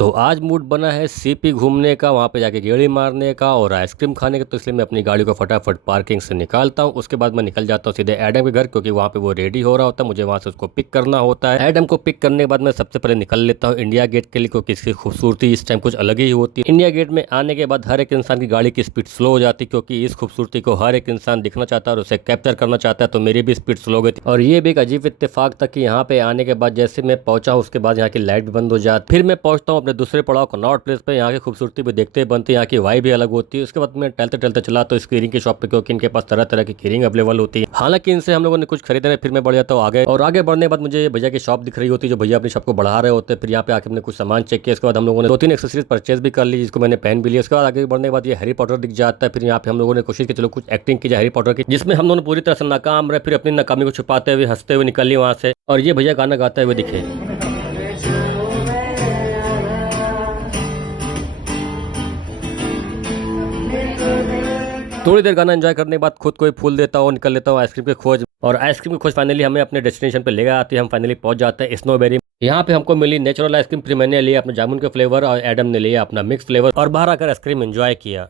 तो आज मूड बना है सीपी घूमने का, वहाँ पे जाके गेड़ी मारने का और आइसक्रीम खाने का। तो इसलिए मैं अपनी गाड़ी को फटाफट पार्किंग से निकालता हूँ। उसके बाद मैं निकल जाता हूँ सीधे एडम के घर, क्योंकि वहाँ पे वो रेडी हो रहा होता है। मुझे वहाँ से उसको पिक करना होता है। एडम को पिक करने के बाद मैं सबसे पहले निकल लेता हूँ इंडिया गेट के लिए, क्योंकि इसकी खूबसूरती इस टाइम कुछ अलग ही होती है। इंडिया गेट में आने के बाद हर एक इंसान की गाड़ी की स्पीड स्लो हो जाती है, क्योंकि इस खूबसूरती को हर एक इंसान दिखना चाहता है और उसे कैप्चर करना चाहता है। तो मेरी भी स्पीड स्लो हो गई थी और ये भी एक अजीब इत्तेफाक था कि यहाँ पे आने के बाद जैसे मैं पहुंचा उसके बाद यहाँ की लाइट बंद हो जाती। फिर मैं पहुंचता हूँ अपने दूसरे पड़ाव कनॉट प्लेस पे। यहाँ की खूबसूरती भी देखते बनती है, यहाँ की वाइब भी अलग होती है। उसके बाद मैं टहलते टहलते चला तो इस कीरिंग की शॉप पे, क्योंकि इनके पास तरह तरह की कीरिंग अवेलेबल होती है। हालांकि इनसे हम लोगों ने कुछ खरीदे नहीं। फिर मैं बढ़ जाता हूँ आगे, और आगे बढ़ने के बाद मुझे भैया की शॉप दिख रही होती है, जो भैया अपनी शॉप को बढ़ा रहे होते हैं। फिर यहाँ पे आके हमने कुछ सामान चेक किया। इसके बाद हम लोगों ने 2-3 एक्सेसरीज परचेज भी कर ली, जिसको मैंने पहन भी लिया। उसके बाद आगे बढ़ने के बाद ये हैरी पॉटर दिख जाता है। फिर यहाँ पे हम लोगों ने कोशिश की चलो कुछ एक्टिंग की जाए हैरी पॉटर की, जिसमें हम दोनों पूरी तरह से नाकाम रहे। फिर अपनी नाकामी को छुपाते हुए हंसते हुए निकल लिए वहां से, और ये भैया गाना गाते हुए दिखे। थोड़ी देर गाना एंजॉय करने के बाद खुद को ही फूल देता हूँ, निकल लेता हूँ आइसक्रीम की खोज। और आइसक्रीम की खोज फाइनली हमें अपने डेस्टिनेशन पे ले गया आती है। हम फाइनली पहुंच जाते हैं स्नोबेरी। यहाँ पे हमको मिली नेचुरल आइसक्रीम। फिर मैंने लिया अपना जामुन का फ्लेवर और एडम ने लिया अपना मिक्स फ्लेवर, और बाहर आकर आइसक्रीम एंजॉय किया।